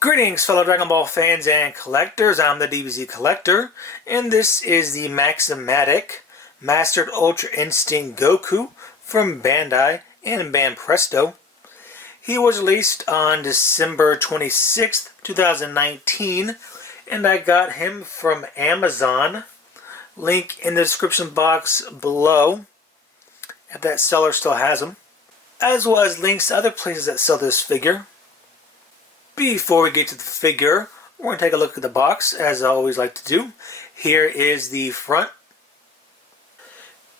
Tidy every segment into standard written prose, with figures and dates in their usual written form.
Greetings, fellow Dragon Ball fans and collectors. I'm the DBZ Collector, and this is the Maximatic Mastered Ultra Instinct Goku from Bandai and Banpresto. He was released on December 26th, 2019, and I got him from Amazon. Link in the description box below, if that seller still has them, as well as links to other places that sell this figure. Before we get to the figure, we're going to take a look at the box, as I always like to do. Here is the front.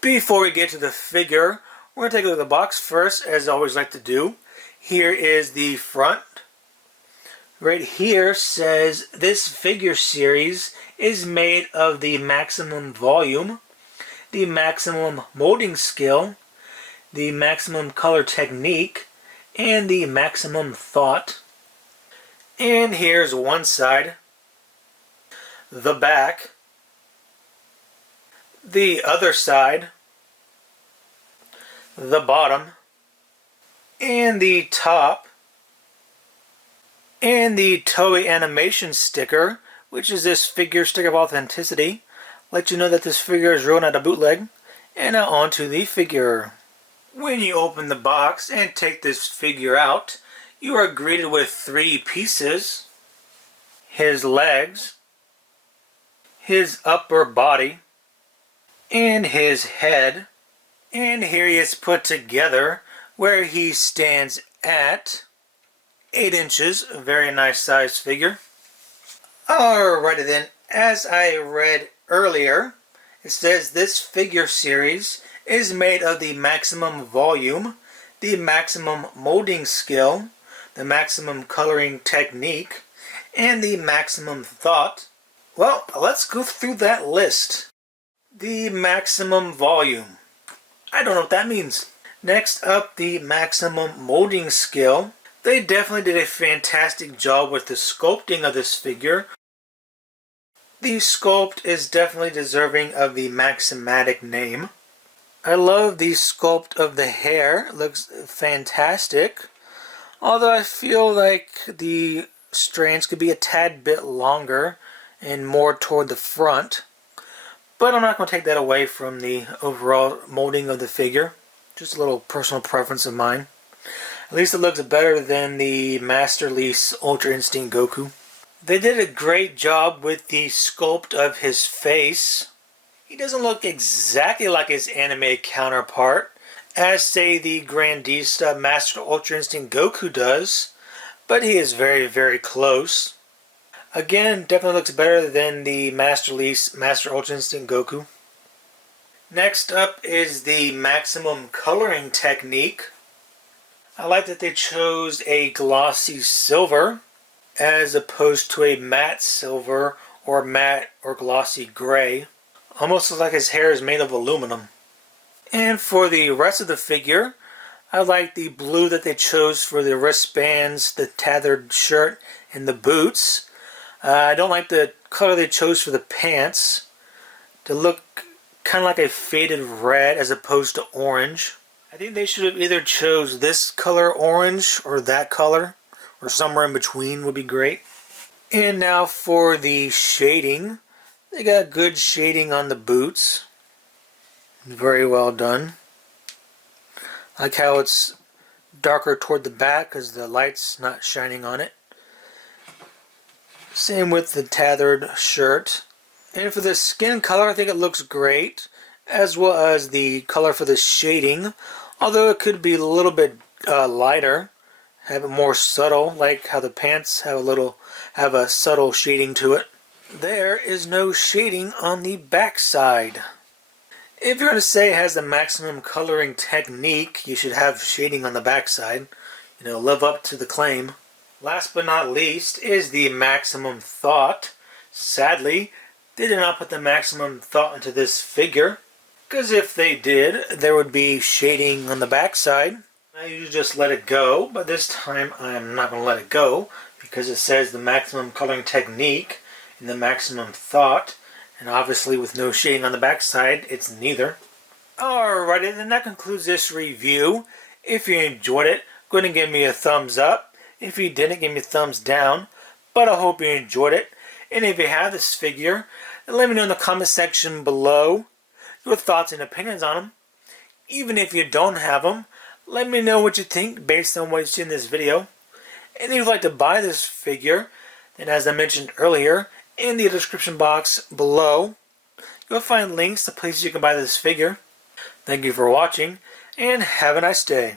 Before we get to the figure, we're going to take a look at the box first, as I always like to do. Here is the front. Right here says this figure series is made of the maximum volume, the maximum molding skill, the maximum color technique, and the maximum thought. And here's one side, the back, the other side, the bottom, and the top, and the Toei animation sticker, which is this figure sticker of authenticity. Let you know that this figure is real, not a bootleg. And now on to the figure. When you open the box and take this figure out, you are greeted with three pieces: his legs, his upper body, and his head. And here he is put together, where he stands at 8 inches, a very nice size figure. Alrighty then, as I read earlier, it says this figure series is made of the maximum volume, the maximum molding skill, the maximum coloring technique, and the maximum thought. Well, let's go through that list. The maximum volume. I don't know what that means. Next up, the maximum molding skill. They definitely did a fantastic job with the sculpting of this figure. The sculpt is definitely deserving of the Maximatic name. I love the sculpt of the hair. It looks fantastic. Although I feel like the strands could be a tad bit longer and more toward the front. But I'm not going to take that away from the overall molding of the figure. Just a little personal preference of mine. At least it looks better than the Masterpiece Ultra Instinct Goku. They did a great job with the sculpt of his face. He doesn't look exactly like his anime counterpart, as say the Grandista Master Ultra Instinct Goku does, but he is very, very close. Again, definitely looks better than the Masterpiece Master Ultra Instinct Goku. Next up is the maximum coloring technique. I like that they chose a glossy silver as opposed to a matte silver or matte or glossy gray. Almost looks like his hair is made of aluminum. And for the rest of the figure, I like the blue that they chose for the wristbands, the tethered shirt, and the boots. I don't like the color they chose for the pants. They look kind of like a faded red as opposed to orange. I think they should have either chose this color orange or that color, or somewhere in between would be great. And now for the shading. They got good shading on the boots. Very well done. I like how it's darker toward the back because the light's not shining on it. Same with the tethered shirt. And for the skin color, I think it looks great, as well as the color for the shading, although it could be a little bit lighter, have it more subtle, like how the pants have a subtle shading to it. There is no shading on the back side. If you're going to say it has the maximum coloring technique, you should have shading on the back side. Live up to the claim. Last but not least is the maximum thought. Sadly, they did not put the maximum thought into this figure, because if they did, there would be shading on the back side. I usually just let it go, but this time I'm not going to let it go, because it says the maximum coloring technique and the maximum thought, and obviously with no shading on the back side, it's neither. Alrighty, then that concludes this review. If you enjoyed it, go ahead and give me a thumbs up. If you didn't, give me a thumbs down. But I hope you enjoyed it. And if you have this figure, then let me know in the comment section below your thoughts and opinions on them. Even if you don't have them, let me know what you think based on what you see in this video. And if you'd like to buy this figure, then as I mentioned earlier, in the description box below, you'll find links to places you can buy this figure. Thank you for watching, and have a nice day.